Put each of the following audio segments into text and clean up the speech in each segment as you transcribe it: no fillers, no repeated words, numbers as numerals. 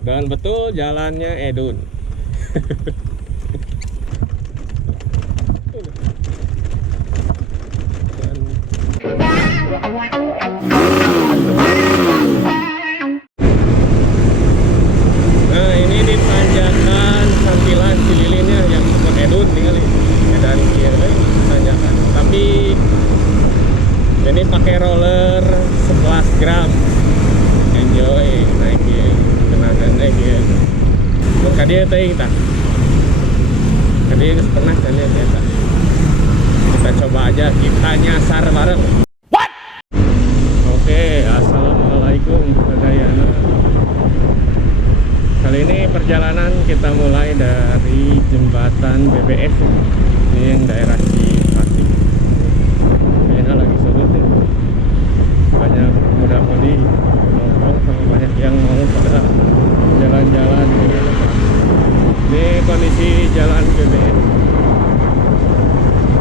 Dan betul jalannya Edun. Nah ini di tanjakan Sampilan Cililinnya yang sempat Edun tinggal dan tanjakan. Tapi ini pakai roller 11 gram. Enjoy naikin tenaga naikin. Maka dia teh kita. Tadi pernah kan ya biasa. Kita coba aja, kita nyasar bareng. What? Oke, assalamualaikum Sadayana. Kali ini perjalanan kita mulai dari jembatan BBS. Ini yang daerah Cipati. Kayaknya lagi surut nih. Banyak muda-mudi nongkrong sama banyak yang mau pada jalan-jalan. Ini kondisi jalan BBS.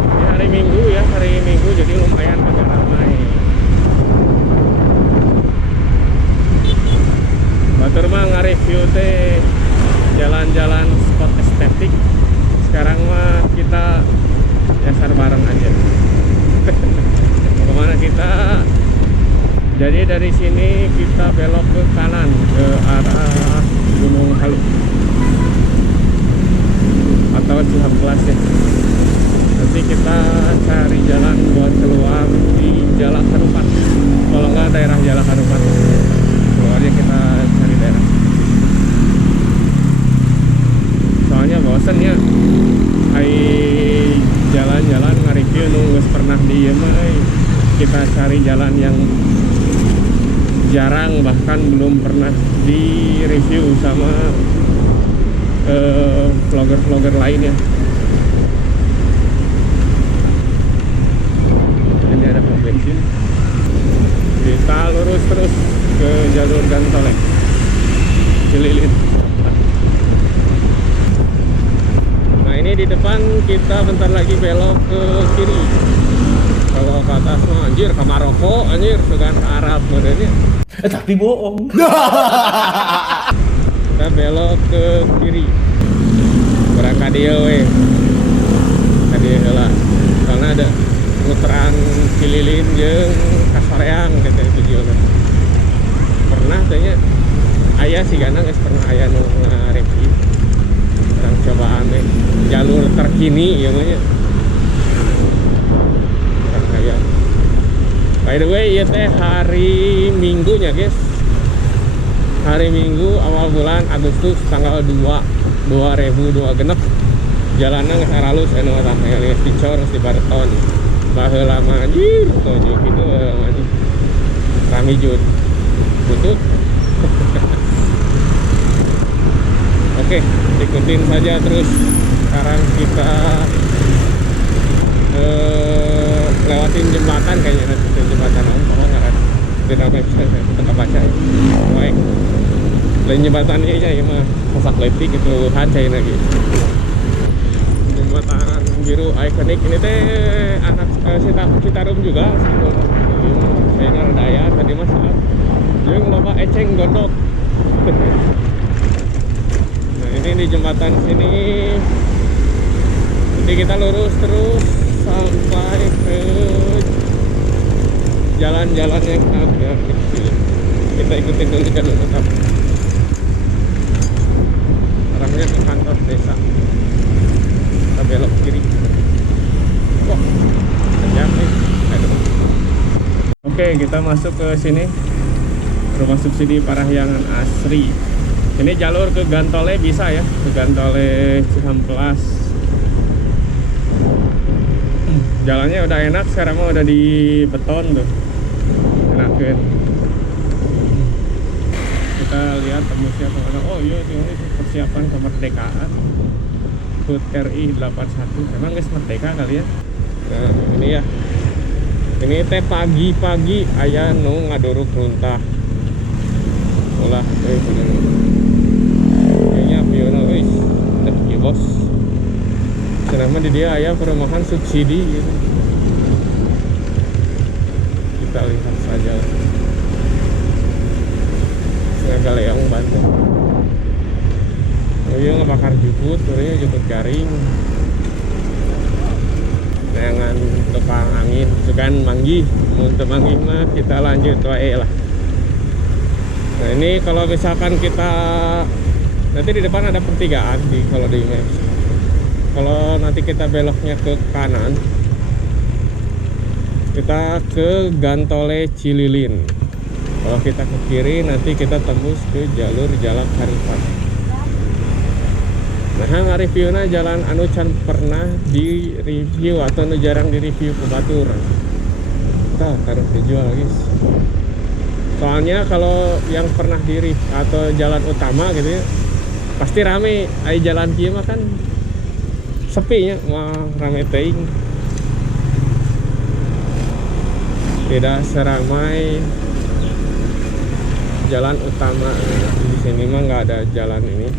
Ini hari Minggu ya, hari Minggu jadi lumayan agak ramai. Batur mah nge-review teh jalan-jalan spot estetik. Sekarang mah kita nyasar bareng aja. Kemana kita? Jadi dari sini kita belok ke kanan ke arah Gunung Halu atau Cihampelas ya. Nanti kita cari jalan buat keluar di Jalak Harupat. Kalau nggak daerah Jalak Harupat, keluarnya kita cari daerah. Soalnya bosen ya, hai jalan-jalan nge-review nunggu pernah diem. Kita cari jalan yang jarang, bahkan belum pernah di review sama vlogger-vlogger lainnya. Ini ada pom bensin. Kita lurus terus ke jalur Gantole Cililin. Nah ini di depan kita bentar lagi belok ke kiri. Kalau ke atas mah anjir ke Maroko, anjir dengan Arab modelnya. Tapi bohong. Kita belok ke kiri. Berangkat dia weh. Tadi lah. Karena ada muteran Cililin jeung Kasoreang gitu video kan. Pernah tanya aya sih kana geus pernah aya nu ngareview. Orang cobaan deh jalur terkini ieu mah nya. By the way, ya teh hari Minggunya guys. Hari Minggu awal bulan Agustus tanggal 2 2002 genep. Jalanan geus aralus anu tah geus dicor geus dibarton. Baheula mah anjir tujuh gitu anjir. Rami jut. Butut. Oke, ikutin saja terus. Sekarang kita lewatin jembatan kayaknya nanti jembatan kalau nggak kan tidak bisa kita baca baik lain jembatan ini aja ya mah masak letik itu hancai lagi jembatan biru ikonik ini teh anak Citarum juga saya ngeradaya tadi mas yang loba eceng gondok. Nah ini di jembatan sini nanti kita lurus terus sampai ke jalan-jalan yang agak kecil. Kita ikutin dulu jalur tetap. Arahnya ke kantor desa. Kita belok kiri. Wah, kejam nih. Aduh. Oke, kita masuk ke sini. Rumah subsidi Parahyangan Asri. Ini jalur ke Gantole bisa ya, ke Gantole Cihampelas. Jalannya udah enak, sekarang mah udah di beton tuh. Enakin. Kita lihat tembusnya kemana. Oh iya, ini persiapan kemerdekaan. HUT RI 81. Emang guys merdeka kali ya. Nah ini ya. Ini teh pagi-pagi aya nu ngaduruk runtah. Ulah kayaknya pional wis. Teh bos. Selama di dia aya perumahan subsidi gitu. Kita lihat saja. Sengaja Leong Banten. Oh iya ngebakar jukut, turunnya jukut garing. Dengan tukang angin, sukan manggih. Untuk manggih mah kita lanjut wae lah. Nah ini kalau misalkan kita nanti di depan ada pertigaan di kalau di Maps. Kalau nanti kita beloknya ke kanan, kita ke Gantole Cililin. Kalau kita ke kiri nanti kita tembus ke jalur Jalan Harifan. Nah, reviewnya jalan anu can pernah di review atau anu jarang di review ke Batur. Kita harus dijual guys. Soalnya kalau yang pernah di atau jalan utama gitu ya, pasti rame. Ai jalan kieu mah kan sepi nya, wah rame teuing. Tidak seramai jalan utama. Di sini mah nggak ada jalan ini.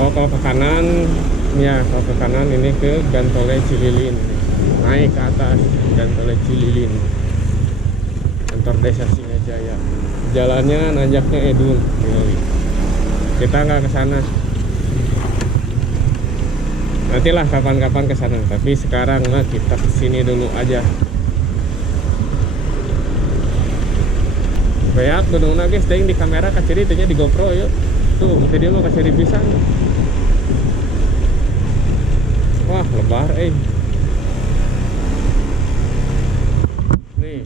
Oh kalau ke kanan, ya kalau ke kanan ini ke Gantole Cililin, naik ke atas Gantole Cililin, kantor desa Singajaya. Jalannya nanjaknya Edun, kita nggak ke sana. Nantilah kapan-kapan ke sana. Tapi sekarang mah kita kesini dulu aja. Kayak gunungna guys, teuing di kamera kaciri tanya di GoPro yuk. Tuh, mesti dia mah kaciri pisan. Wah, lebar Nih.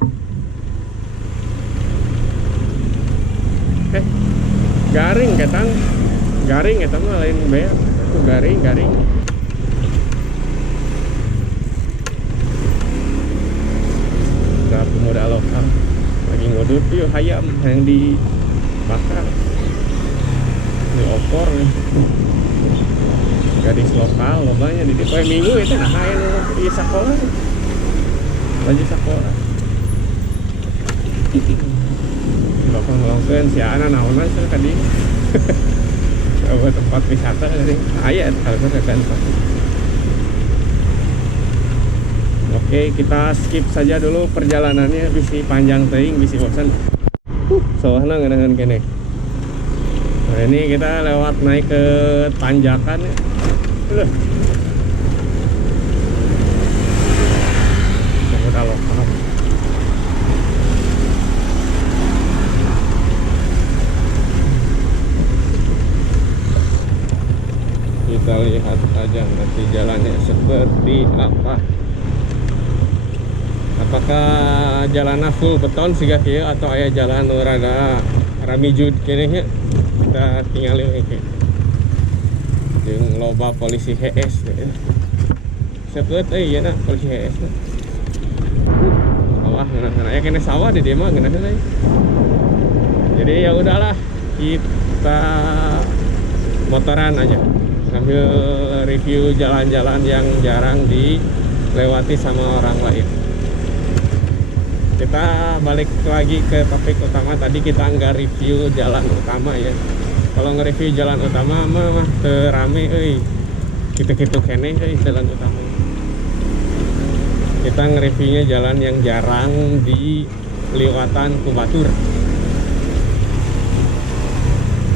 Garing ketang. Garing eta mah lain bea. Itu garing. Udah pemuda lokal lagi ngodut yuk hayam yang dibakar. Ini opor nih. Gadis lokal lobanya di poe minggu itu nah anu di sekolah. Baju sekolah. Bapak ngelakuin si anak naon aja tadi. Buat tempat wisata tadi. Aya kalau ke tempat. Oke, kita skip saja dulu perjalanannya, bisi panjang teuing, bisi bosan. Soalnya ngeuneuh kene. Nah, ini kita lewat naik ke tanjakan ya. Pemuda lokal. Kita lihat saja nanti jalannya seperti apa. Apakah jalannya full beton sih kieu atau aya jalan nu rada ramijud kene nya. Kita tinggalin iki. Jeung loba polisi HS ya. Sepeut ieu na polisi HS na. Sawah ngeunaheun aya kene sawah di dieu mah ngeunaheun. Jadi ya udahlah, kita motoran aja. Sambil review jalan-jalan yang jarang dilewati sama orang lain. Kita balik lagi ke topik utama. Tadi kita nggak review jalan utama ya. Kalau nge-review jalan utama mah terame gitu-gitu kene jalan utama. Kita nge-reviewnya jalan yang jarang diliwatan ku Batur.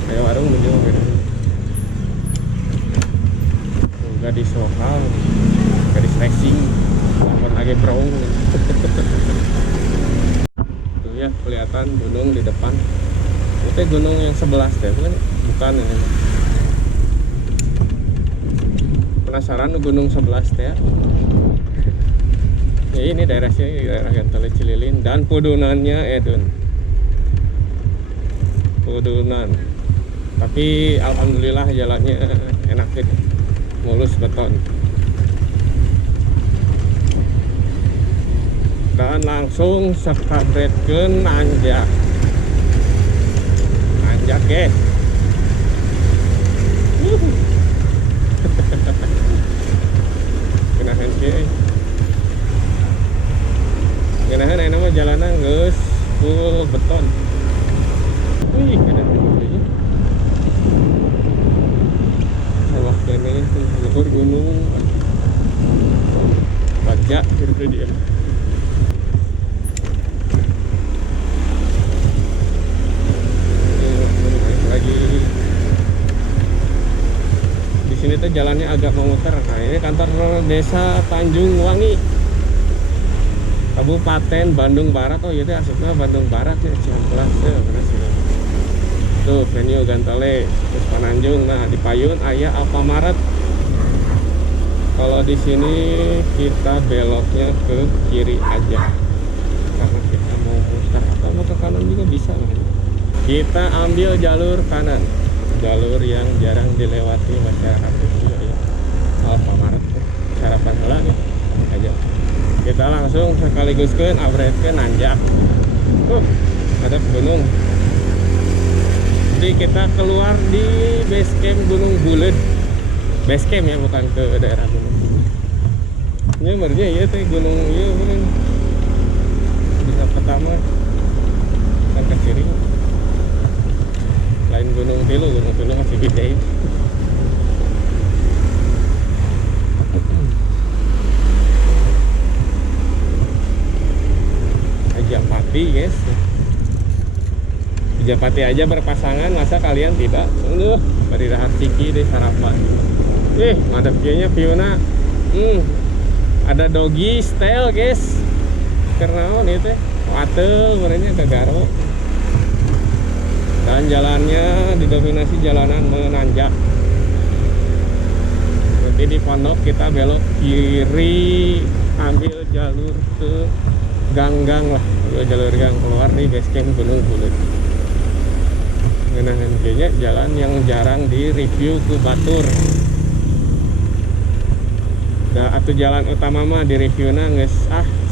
Kayak warung menjual gitu. Gadis lokal, gadis racing, lagi brown. Tuh ya kelihatan gunung di depan. Itu gunung yang 11 deh, bukan ini. Penasaran gunung 11 teh? Ya ini daerah sini, daerah Gantole Cililin dan pudunannya Edun. Pudunan. Tapi alhamdulillah jalannya enak gitu. Mulus beton. Dan langsung sakabretkeun nanjak. Nanjak guys. Kenahan kieu. Kenahan aya mah jalanan geus full beton. Wih, kenahan ieu. Sawah kene luhur gunung. Pajak gitu dia. Lagi jalannya agak memutar. Nah ini kantor desa Tanjung Wangi, Kabupaten Bandung Barat. Oh iya asupna Bandung Barat ya, Ciamplas ya bener sih. Tuh venue Gantole terus Pananjung. Nah di Payun aya Alfamaret. Kalau di sini kita beloknya ke kiri aja karena kita mau mutar, atau mau ke kanan juga bisa lah. Kita ambil jalur kanan, jalur yang jarang dilewati masyarakat juga ya. Alfamaret sarapan heula nih aja. Kita langsung sekaligus ke upgrade ke nanjak. Ada gunung. Jadi kita keluar di base camp Gunung Buleud. Base camp ya, bukan ke daerah gunung. Ini mernya ya teh gunung ya gunung. Bisa pertama kan ke kiri. Lain gunung tilu masih gede. Japati guys, di Japati aja berpasangan, masa kalian tidak? Bari dahar ciki deh sarapan. Madep kayaknya Fiona. Ada doggy style guys. Karena itu watel merenya gagaro. Dan jalannya didominasi jalanan menanjak. Nanti di pondok kita belok kiri, ambil jalur ke gang lah, jalur gang keluar nih base camp Gunung Buleud. Ngenahan kayaknya jalan yang jarang di review ke Batur. Nah, atau jalan utama mah di reviewna geus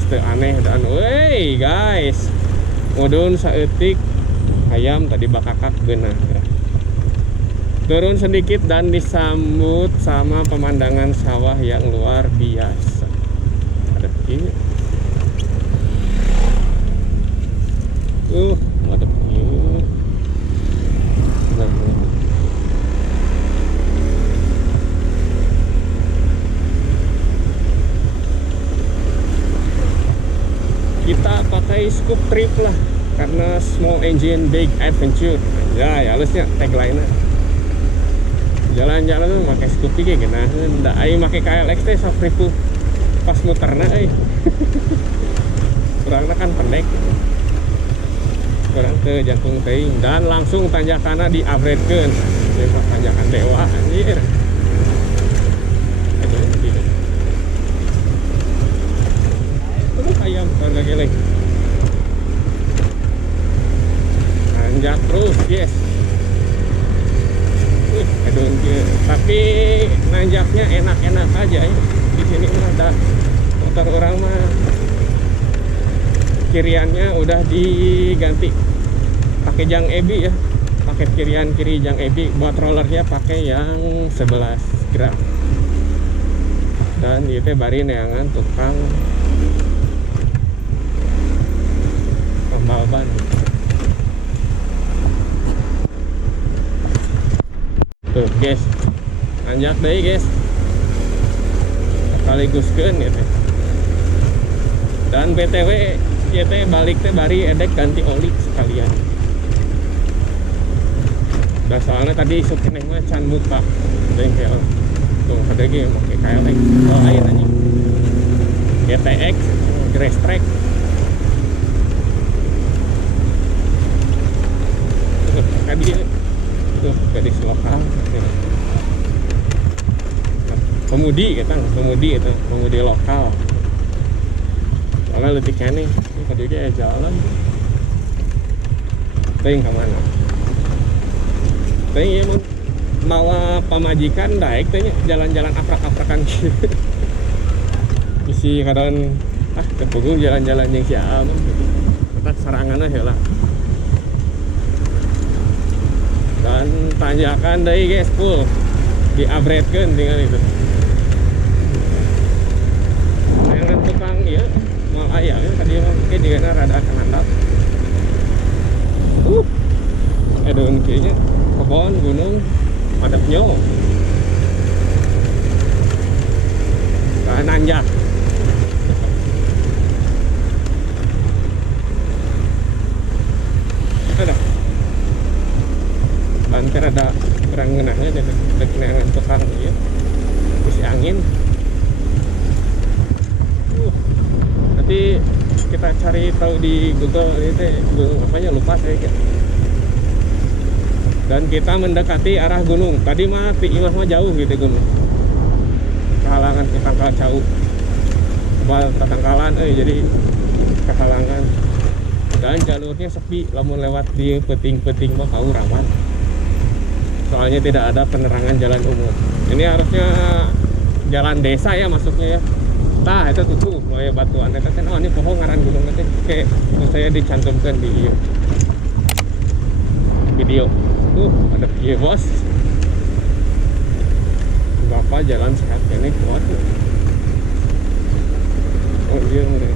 teu aneh dan wey guys. Mudun saeutik ayam tadi bakakak geunah. Turun sedikit dan disambut sama pemandangan sawah yang luar biasa. Ada ini. Madep ini. Kita pakai scoop trip lah, karena small engine big adventure. Ya halusnya tagline-nya. Jalan-jalan tuh pakai scoop kayak gini. Ndak aing make KLX teh sok ripuh pas muterna euy. Kurangna kan pendek. Kurang ke jantung teing dan langsung tanjakanna di upgrade-keun. Lewat tanjakan dewa anjir. Ayam harga geleng. Tanjak terus, yes. Aduh, tapi nanjaknya enak-enak aja ya. Di sini ada motor orang mah kiriannya udah diganti pakai jang ebi ya, paket kirian kiri jang ebi. Buat rollernya pakai yang 11 gram. Dan itu bari neangan tukang tambal ban. Tuh guys, nanjak deh guys, sekaligus-keun gitu. Dan BTW ya teh balik teh bari edek ganti oli sekalian. Dan soalnya tadi sukineh mah can buka bengkel. Tuh ada ge make KLX. Oh air anjing. GTX Grace Track. Tuh tadi tuh gadis lokal. Pemudi kita, pemudi lokal. Soalnya letiknya nih, tadi dia jalan. Ting kemana? Ting ya mawa pamajikan daek tanya jalan-jalan aprak-aprakan gitu. Isi kadang kepugung jalan-jalan yang siam. Kita sarangannya heula. Dan tanjakan deh guys full di upgrade-keun tinggal itu. Yang tukang ya mal ayam ya tadi mah kayak digana rada handap. Aduh kayaknya kebon gunung madepnya. Nanjak. Ada. Banter ada kurang ngenahnya jadi neangan tukang ya. dikasih angin. Nanti kita cari tahu di Google itu gunung apanya lupa saya. Dan kita mendekati arah gunung. Tadi mah ti imah mah jauh gitu gunung. Kehalangan ketangkal jauh. Tatangkalan jadi kehalangan. Dan jalurnya sepi, lamun lewat di peting-peting mah kau rawan. Soalnya tidak ada penerangan jalan umum. Ini harusnya jalan desa ya masuknya ya. Nah itu tuh mulai batuan itu kan, oh ini pohon ngaran gunung itu kayak saya dicantumkan di video. Ada piye bos. Bapak jalan sehat ini kuat. Oh iya nih.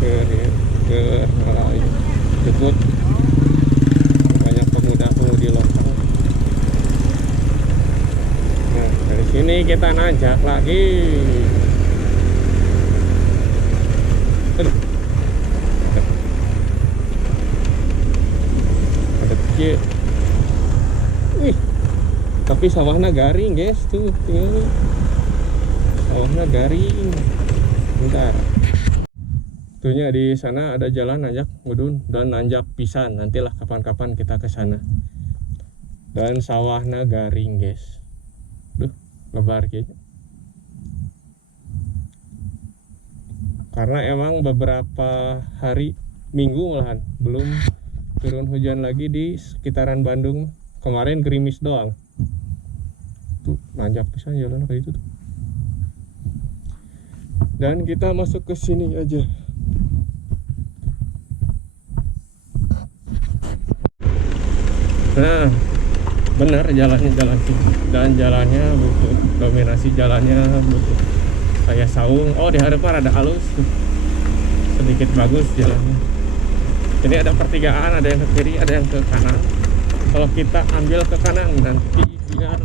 Ke Jeput banyak pemuda-pemudi lokal. Nah dari sini kita nanjak lagi. Ada piye. Wih, tapi sawahnya garing guys tuh, tinggal sawahnya garing. Bentar. Tuhnya di sana ada jalan nanjak mudun dan nanjak pisan. Nantilah kapan-kapan kita ke sana. Dan sawahnya garing, guys. Duh, lebar kayaknya. Karena emang beberapa hari, minggu malahan belum turun hujan lagi di sekitaran Bandung. Kemarin gerimis doang. Tuh, nanjak pisan jalan kayak itu tuh. Dan kita masuk ke sini aja. Nah, bener jalannya jalan sih, dan jalannya butuh dominasi jalannya butuh kayak saung. Oh di hadapan ada halus, sedikit bagus jalannya. Ini ada pertigaan, ada yang ke kiri, ada yang ke kanan. Kalau kita ambil ke kanan nanti biar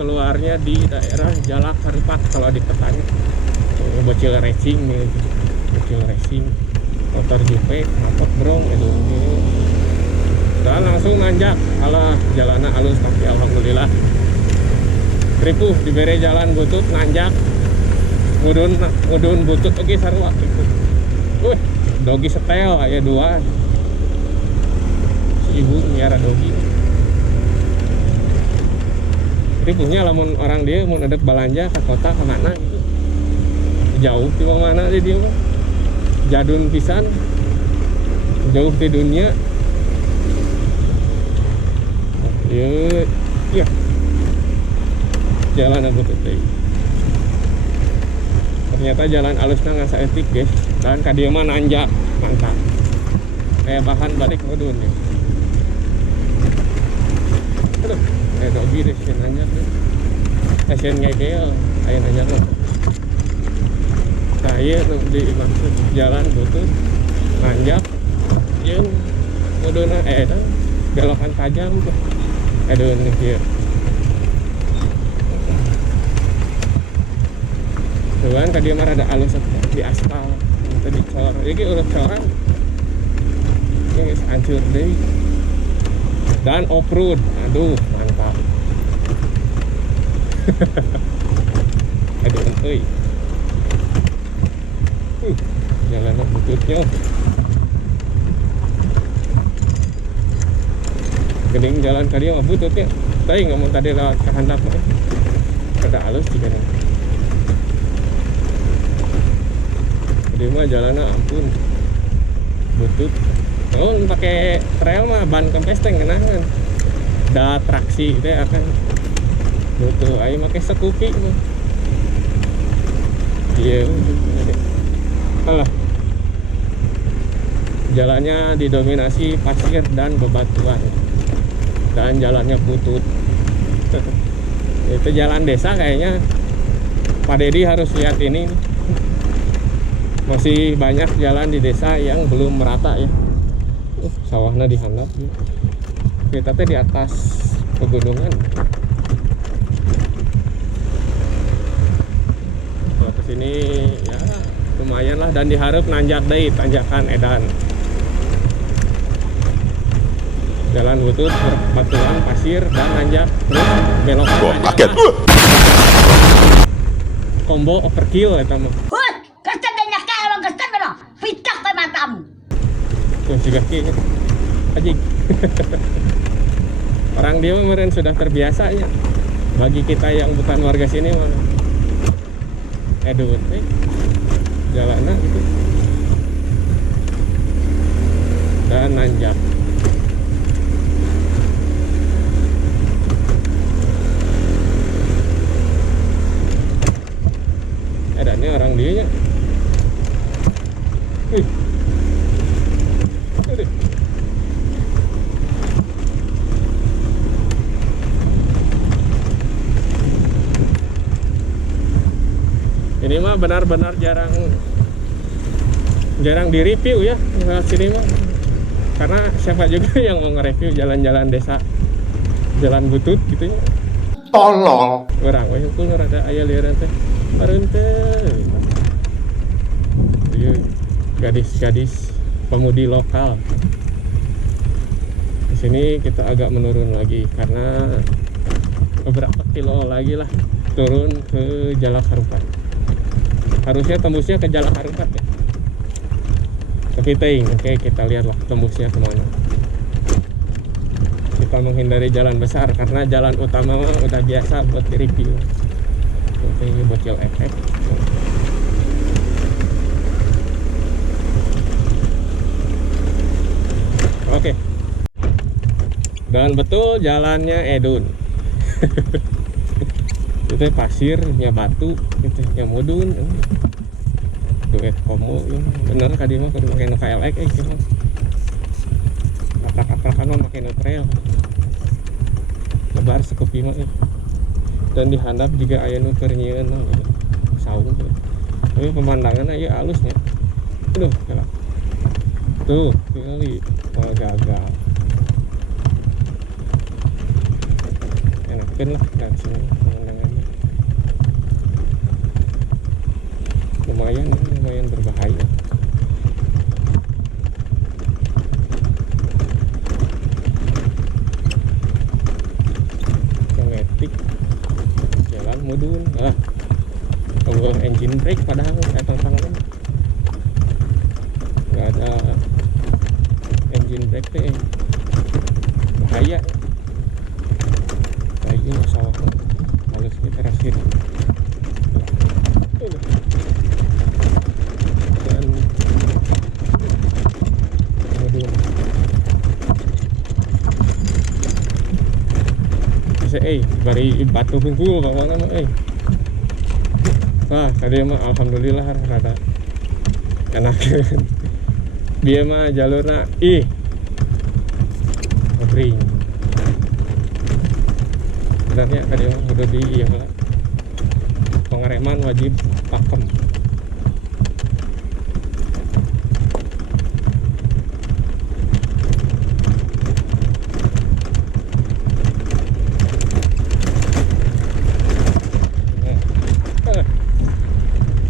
keluarnya di daerah Jalak Harupat kalau di petanya. Bocil racing gitu, bocil racing, motor jupe, motor brong itu. Dan langsung nanjak. Alah jalannya halus tapi alhamdulillah ripuh diberi jalan butut nanjak mudun butut oke sarua gitu. Dogi setel aya dua si ibu miara dogi. Ripuhnya lamun orang dia mau nedek balanja ke kota kemana gitu jauh di mana dia mah jadun pisan jauh di dunia. Ya, jalan apa tuh? Ternyata jalan alusnya nggak seetik guys, dan kadieu mah nanjak mantap. Kayak bahan balik mudun ya. Aduh, kayak dogi deh sih nanjak deh. Asian ngegel, ayo nanjak loh. Saya tuh di maksud jalan butut nanjak, yang mudunnya kan belokan tajam tuh. Aduh nih dia. Tuhan tadi mah ada alus di aspal, tadi cor. Ini udah coran. Ini hancur deh. Dan off road, aduh mantap. Aduh euy. Jalan bututnya. Gening jalan kali mah bututnya. Tadi nggak mau tadi lewat ke handap mah. Ada halus juga nih. Jadi mah jalannya ampun. Butut. Oh, pakai trail mah ban kempes teh ngeunaan. Da traksi teh akan butuh aing make sekupi mah. Iya. Alah. Jalannya didominasi pasir dan bebatuan. Dan jalannya butut. Itu jalan desa kayaknya. Pak Deddy harus lihat ini. Masih banyak jalan di desa yang belum merata ya. Sawahnya dihandap ya. Kita teh di atas pegunungan. Kalau kesini ya lumayan lah, dan diharap nanjak deui tanjakan edan. jalan butut berbatuan pasir dan nanjak terus belokan Gua aja kaget. lah. Combo overkill eta mah Hut, kesel dan nyakal emang kesel bener. Picak ke matamu. tuh juga kieu anjing. Orang dia kemarin sudah terbiasa ya. Bagi kita yang bukan warga sini mah edut jalannya gitu dan nanjak. Ini orang dia nya. Wih. Aduh. Ini mah benar-benar jarang di-review ya lewat sini mah. Karena siapa juga yang mau nge-review jalan-jalan desa, jalan butut gitu ya. Tolol. Orang we hukum rada aya lieureun teh. Hareun teh. Ieu gadis-gadis pemudi lokal. Di sini kita agak menurun lagi karena beberapa kilo lagi lah turun ke Jalak Harupat. Harusnya tembusnya ke Jalak Harupat ya. Tapi ting, oke kita lihatlah tembusnya kemana. Kita menghindari jalan besar karena jalan utama udah biasa buat review. Ini bocil efek. Oke. Dan betul jalannya Edun. Itu pasirnya batu, itu nya mudun. Duet komo, bener kadi mah kudu make nu KLX gitu. Aprak-aprakan mah make nu trail. Lebar sekupi mah. Dan di handap juga aya nu keur nyieun saung. Tapi pemandangan aya halusnya. Aduh, galak. Tuh, kali gagal. Enakeun lah kan sini pemandangannya. Lumayan berbahaya. Kemetik jalan mudun kalau engine brake padahal saya tantangnya nggak ada engine brake teh bahaya lagi sawah halus kita rasir dan mudun bisa bari batu bungkul bagaimana mah wah tadi mah alhamdulillah rada enak. Dia mah jalurna ngering sebenarnya tadi mah udah di iya lah pengereman wajib pakem.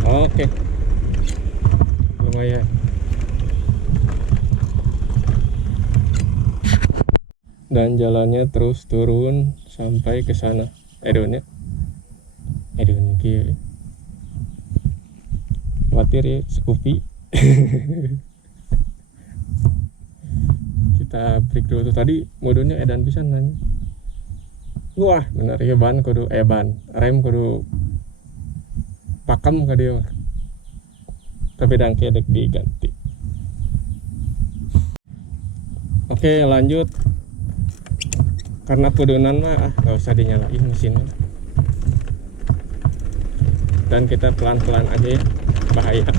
Oke. Lumayan. Dan jalannya terus turun sampai ke sana. Edun ya. Edun kieu. Khawatir ya Scoopy. Kita break dulu tuh tadi modenya edan pisan nanya. Wah, bener ya ban kudu rem kudu pakem ka dia. Tapi dangke dek diganti. Oke, lanjut. Karena pudunan mah nggak usah dinyalain mesinnya. Dan kita pelan-pelan aja ya, bahaya.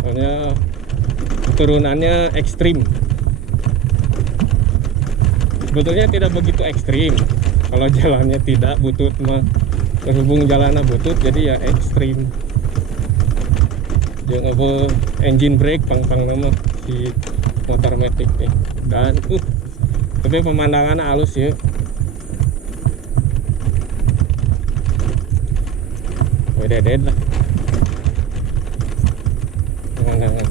Soalnya turunannya ekstrim. Sebetulnya tidak begitu ekstrim. Kalau jalannya tidak butut mah, berhubung jalannya butut jadi ya ekstrim. Jangan apa engine brake pang nama si motor matic nih. Dan tapi pemandangannya halus ya. Dead lah. Pemandangan.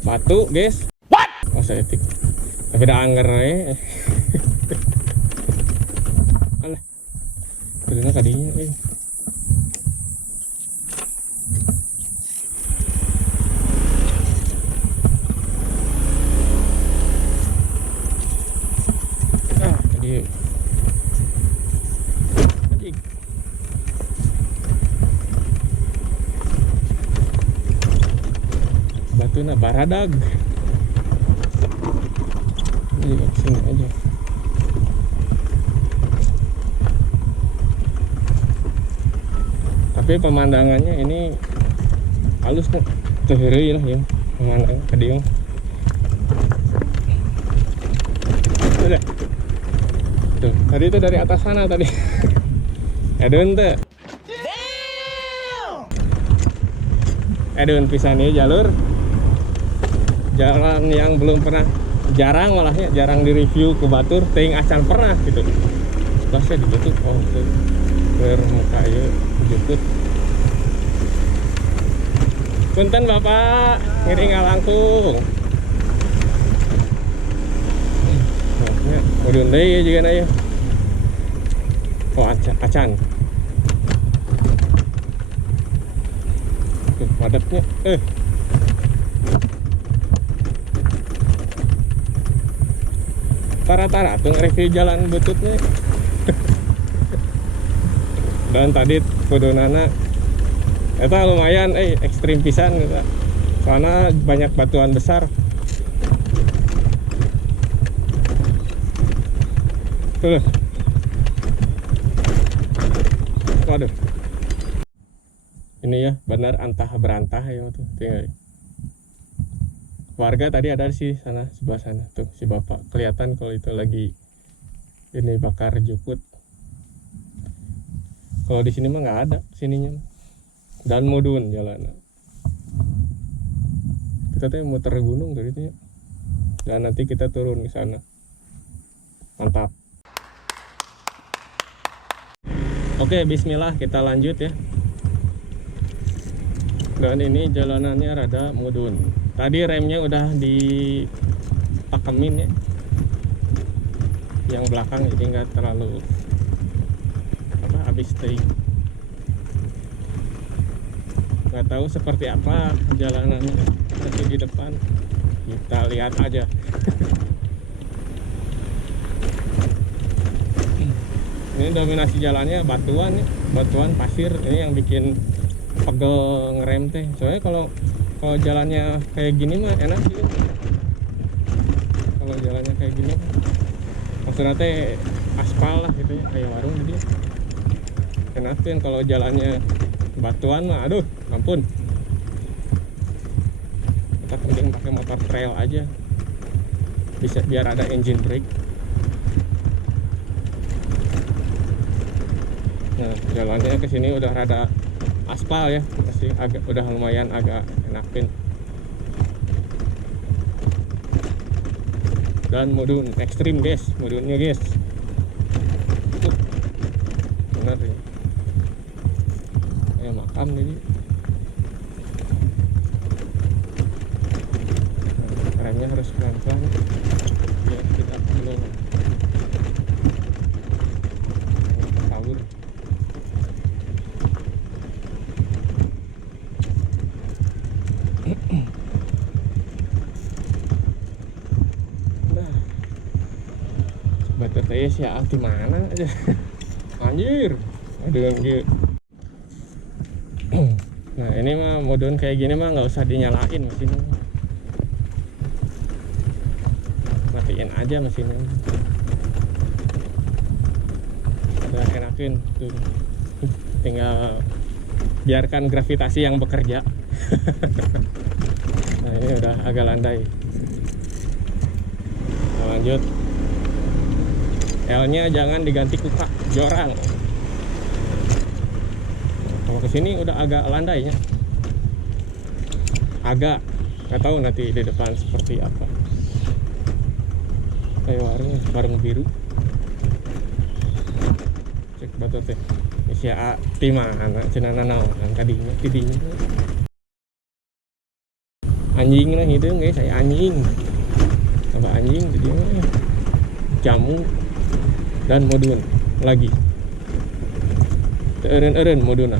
Batu, guys. What? masa etik tapi udah anger ya. Alah karena tadinya tadi anjing. Batuna baradag. Ini sini aja. Tapi pemandangannya ini halus kok. Terheri lah ya. Pemandangan kadiung. Udah. Tuh, tadi itu dari atas sana tadi. Edun tuh. Edun pisannya jalur jalan yang belum pernah, jarang malahnya jarang direview ke batur, ting acan pernah gitu. Setelahnya ditutup, oh itu bermuka ya dijemput. Punten bapak, ngiring ngalangkung. Nah, udun deui juga na ya. Oh acan. Tuh padatnya, tara-tara tuh review jalan bututnya. Dan tadi kudunana eta lumayan ekstrim pisan gitu. Soalnya banyak batuan besar. Tuh. Waduh. Ini ya benar antah berantah ya tuh. Tinggal. Warga tadi ada di sana, sebelah sana tuh si bapak kelihatan kalau itu lagi ini bakar jukut. Kalau di sini mah nggak ada sininya, dan mudun jalan. Kita tuh muter gunung dari itu ya, dan nanti kita turun ke sana. Mantap. Oke, Bismillah kita lanjut ya. Dan ini jalanannya rada mudun. Tadi remnya udah dipakemin ya, yang belakang jadi nggak terlalu habis tadi. Nggak tahu seperti apa jalanannya, tapi di depan kita lihat aja. Ini dominasi jalannya batuan ya, batuan pasir ini yang bikin pegel ngerem teh. Soalnya kalau jalannya kayak gini mah enak sih. Kalau jalannya kayak gini maksudnya teh aspal lah gitu ya, kayak warung jadi enak tuh. Kalau jalannya batuan mah aduh ampun. Kita mending pakai motor trail aja, bisa biar ada engine brake. Nah jalannya ke sini udah rada aspal ya, masih agak udah lumayan agak enakin. Dan mudun ekstrim guys, mudunnya guys. Benar ya. Kayak makam jadi. Nah, remnya harus pelan-pelan biar kita belum kabur. Bater saya sih di mana aja. Anjir. Aduh gitu. Nah, ini mah modun kayak gini mah nggak usah dinyalain mesinnya. Matiin aja mesinnya. Udah enakin tuh. Tinggal biarkan gravitasi yang bekerja. Nah, ini udah agak landai. Nah, lanjut. L-nya jangan diganti kuka, jorang. Kalau kesini udah agak landainya, agak nggak tahu nanti di depan seperti apa. Kayak warung biru. Cek batu teh. Sia ti mana cenana naon tadinya tidinya. Anjing lah itu guys, saya anjing. tambah anjing jadi jamu dan modun lagi eren moduna.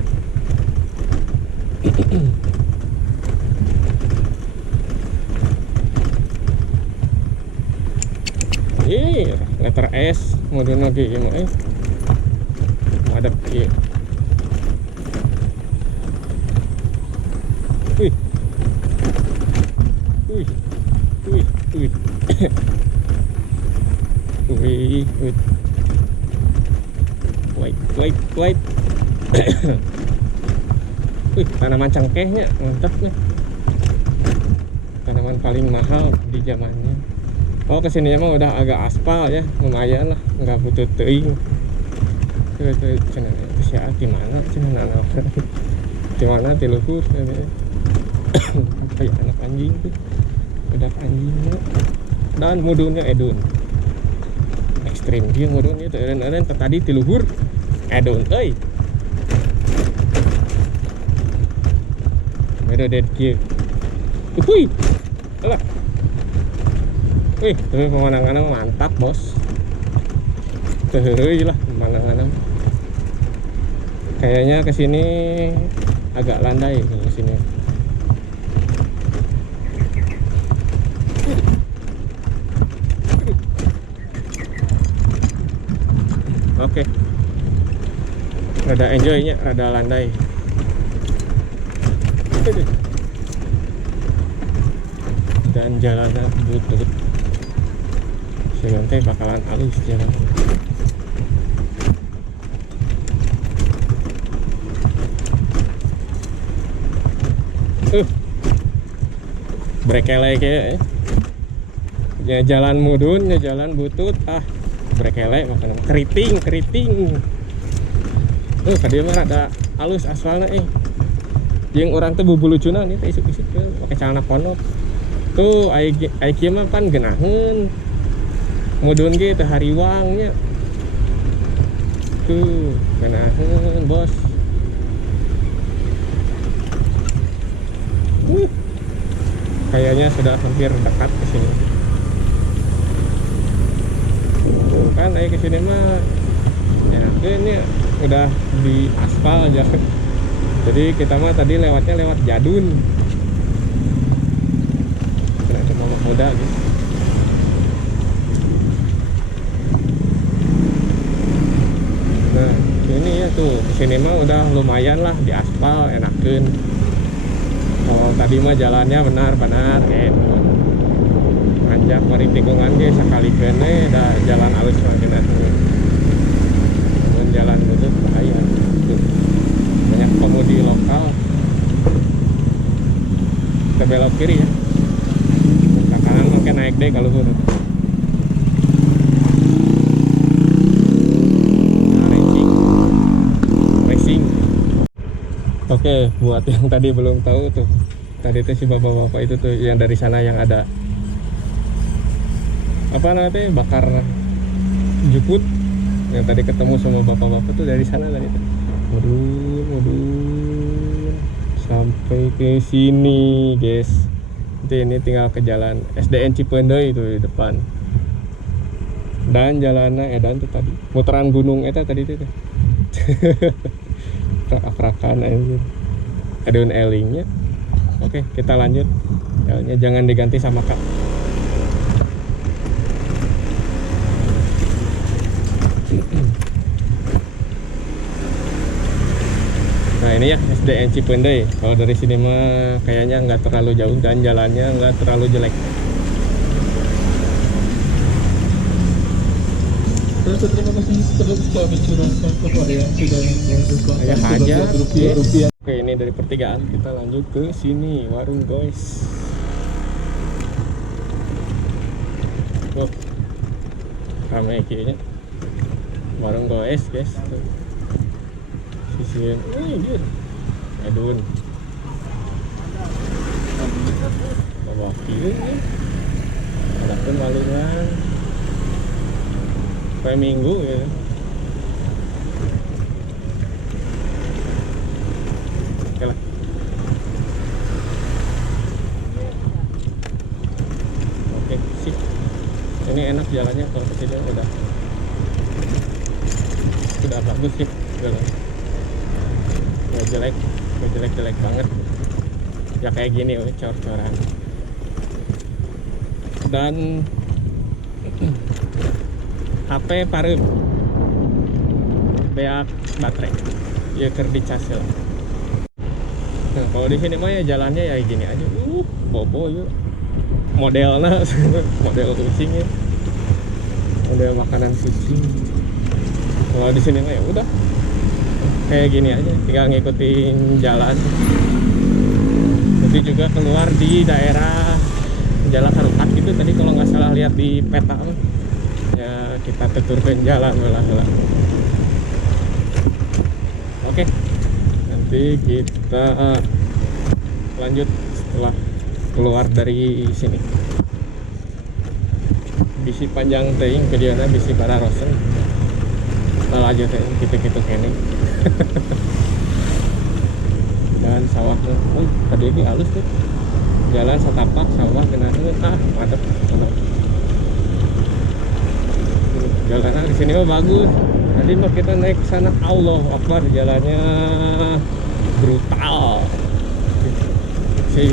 Letter S moduna ge ieu mah madep ieu. Wih. Wih. Wih. Wih. Wih. Wih. Wait. Wih, tanaman cengkehnya mantap nih. Tanaman paling mahal di zamannya. Oh, kesini emang udah agak aspal ya, lumayan lah, nggak butuh teuing. Tuh cenah siapa gimana cenah nana. Gimana ti luhur kayak anak anjing tuh. Udah anjingnya. Dan mudunnya edun. Ekstrim dia mudunnya teu eren-eren tadi ti luhur edun euy. Beda dead kieu. Uhuy. Alah. Wih, tapi pemandangannya mantap, bos. Teheureuy lah pemandangannya. Kayaknya kesini agak landai ke sini. Oke. Rada enjoy-nya, rada landai. Dan jalannya butut. Nanti bakalan halus jalan. Brekele kayak ya jalan mudun ya jalan butut brekele makanya keriting tadi mah ada halus aspalnya yang orang tuh bubu lucuna nih teh isuk-isuk pakai celana pondok tuh ai mah pan geunaheun mudun ge teh hariwangnya tuh geunaheun bos. Kayaknya sudah hampir dekat ke sini. Kan ke sini mah enakeun ya udah di aspal aja. Jadi kita mah tadi lewatnya lewat Jadun. Kena cuma muda gitu. Nah, ini ya tuh kesini mah udah lumayan lah di aspal enakeun. Kalau tadi mah jalannya benar-benar nanjak mari tikungan ge sakalikeun da jalan alus mah geuna. Mun jalan butut bahaya. Tuh. Banyak pemudi lokal. Kita belok kiri ya. Ke kanan mungkin naik deh kalau luhur. Oke, buat yang tadi belum tahu tuh, tadi tuh si bapak-bapak itu tuh yang dari sana yang ada apa namanya bakar jukut, yang tadi ketemu sama bapak-bapak tuh dari sana tadi tuh, mudun sampai ke sini guys. Nanti ini tinggal ke jalan SDN Cipeundeuy itu di depan. Dan jalannya edan tuh tadi, putaran gunung eta tadi tuh. Prak-prakan aja. Ada elingnya. Oke, kita lanjut. L-nya jangan diganti sama K. Nah ini ya SDN Cipeundeuy. Kalau dari sini mah kayaknya nggak terlalu jauh dan jalannya nggak terlalu jelek. Terima kasih terus kami curahkan kepada yang sudah Ayah hajar rupiah. Oke, ini dari pertigaan kita lanjut ke sini warung guys. Oh, ramai kayaknya warung guys tuh. Sisian, dia edun bawa kiri nih ada pun malungan kayak minggu ya. Oke lah. Oke, sip. Ini enak jalannya kalau kesini udah bagus sih jalan. Gak jelek banget. Ya kayak gini cor-coran. Dan HP parem beak baterai ya keur dicas lah. Nah, kalau di sini mah ya jalannya ya gini aja. Bobo yuk. Modelnya model kucing ya. Model makanan kucing. Kalau di sini mah ya udah kayak gini aja, tinggal ngikutin jalan. Nanti juga keluar di daerah Jalan Harupat gitu tadi kalau nggak salah lihat di peta mah. Ya kita tuturkan jalan lah. Oke, nanti kita lanjut setelah keluar dari sini. Bisi panjang teuing videona bisi para rosen. Kita lanjut gitu kene. Dan sawahnya, tadi ini halus tuh. Jalan setapak sawah kena mantep. Jalanan di sini mah bagus. Tadi mah kita naik ke sana, Allah Akbar, jalannya brutal. Si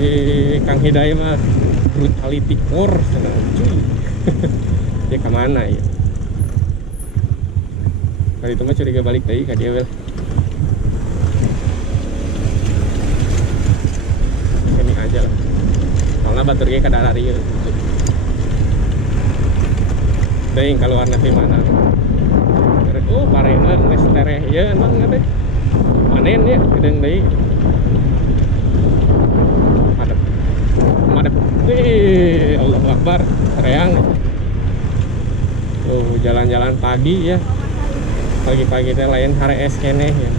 Kang Hidayat mah brutality core sana, cuy. Dia kemana ya? Kali itu mah curiga balik tadi ka dia wel. Sini aja lah. Soalnya batur ge kada lari ya. Deing keluar nanti mana? Parena geus tereh ya emang teh. Panen ya gedeng deui. Madep. Allahu Akbar, sereang. Tuh jalan-jalan pagi ya. Pagi-pagi teh lain hari es keneh ya.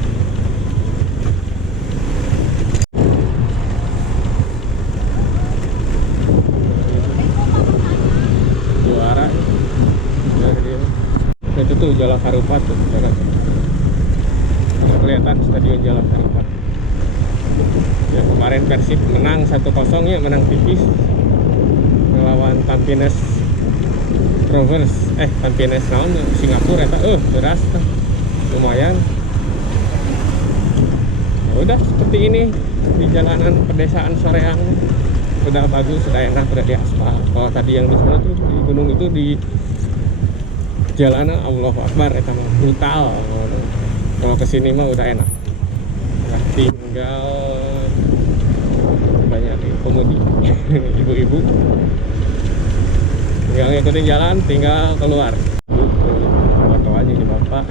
Juara. Itu tuh Jalan Harupat tuh kelihatan stadion Jalan Harupat ya. Kemarin Persib menang 1-0 ya, menang tipis melawan Tampines Rovers Tampines naon Singapura eta beras tuh lumayan. Ya udah seperti ini di jalanan pedesaan Soreang, udah bagus, udah enak, udah di aspal. Kalau tadi yang di sana tuh di gunung itu di jalanan Allahu Akbar eta mah brutal. Kalau kesini mah udah enak. Nah, tinggal banyak komedi ibu-ibu. Tinggal ngikutin jalan, tinggal keluar. Foto aja di bapak.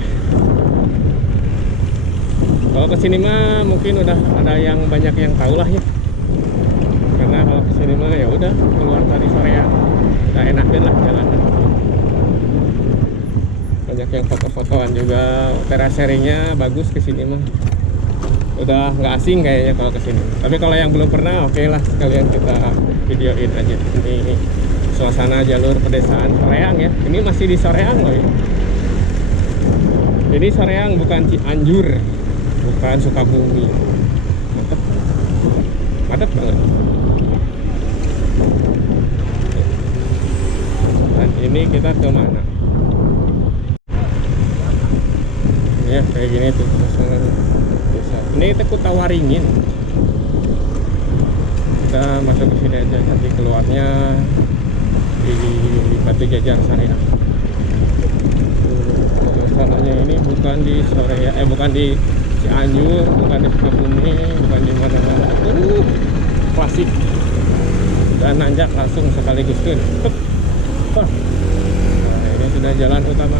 Kalau kesini mah mungkin udah ada yang banyak yang tahu lah ya. Karena kalau kesini mah ya udah keluar tadi sore ya, udah enakin lah jalanan. Banyak yang foto-fotoan juga, terasering-nya bagus kesini mah. Udah nggak asing kayaknya kalau kesini. Tapi kalau yang belum pernah, oke lah sekalian kita videoin aja. Ini suasana jalur pedesaan Soreang ya. Ini masih di Soreang loh ya. Ini Soreang bukan Cianjur, bukan Sukabumi. Mantep banget. Dan ini kita ke mana? Ya kayak gini tuh suasana desa. Ini kita Kutawaringin. Kita masuk ke sini aja, nanti keluarnya di Batu Jajar Soreang. Suasananya ini bukan di Soreang, bukan di Cianjur, bukan di Sukabumi, bukan di mana-mana. Klasik. Dan nanjak langsung sekaligus tuh. Nah, ini sudah jalan utama.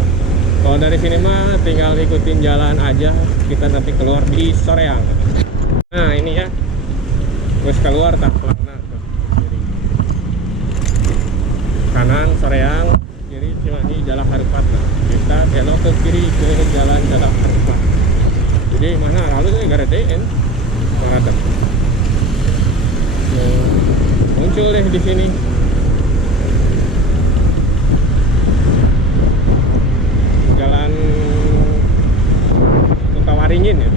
Kalau dari sini mah tinggal ikutin jalan aja, kita nanti keluar di Soreang. Nah ini ya, terus keluar tak pelangna tuh, kiri. Kanan Soreang, kiri Cimahi Jalan Harupat. Nah, kita belok ke kiri ke Jalan Harupat. Jadi mana lalu saya garedein maradek. Muncul deh di sini. Jalan Kutawaringin ya,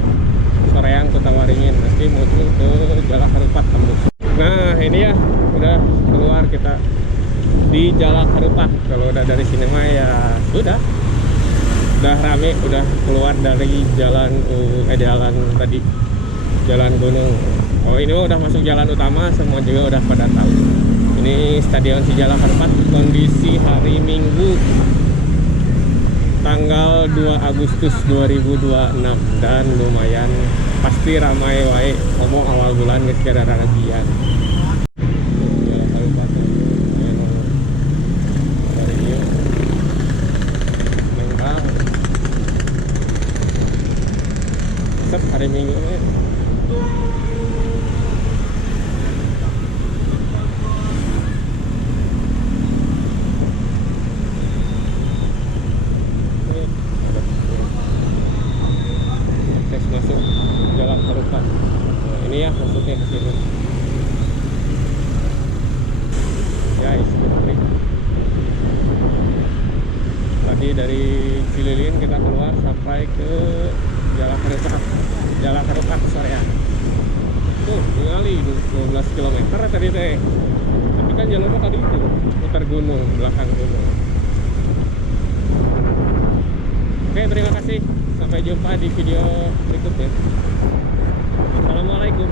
Soreang Kutawaringin, nanti muncul ke Jalan Harupat tembus. Nah ini ya udah keluar kita di Jalan Harupat. Kalau udah dari sini mah ya sudah rame, udah keluar dari jalan tadi jalan gunung. Oh ini udah masuk jalan utama, semua juga udah pada tahu. Ini Stadion Sijalak Harupat, kondisi hari Minggu tanggal 2 Agustus 2026 dan lumayan pasti ramai wae ngomong awal bulan geus kada ragian. Sijalak Harupat hari ieu lengkap. Sep hari Minggu we. Masuk Jalan Harupat. Ini ya masuknya ke sini. Guys, tadi dari Cililin kita keluar sampai ke Jalan Harupat. Jalan Harupat Soreang. Tuh, tinggali 12 km tadi teh. Tapi kan jalurnya tadi itu putar gunung, belakang gunung. Oke, terima kasih. Sampai jumpa di video berikutnya. Assalamualaikum.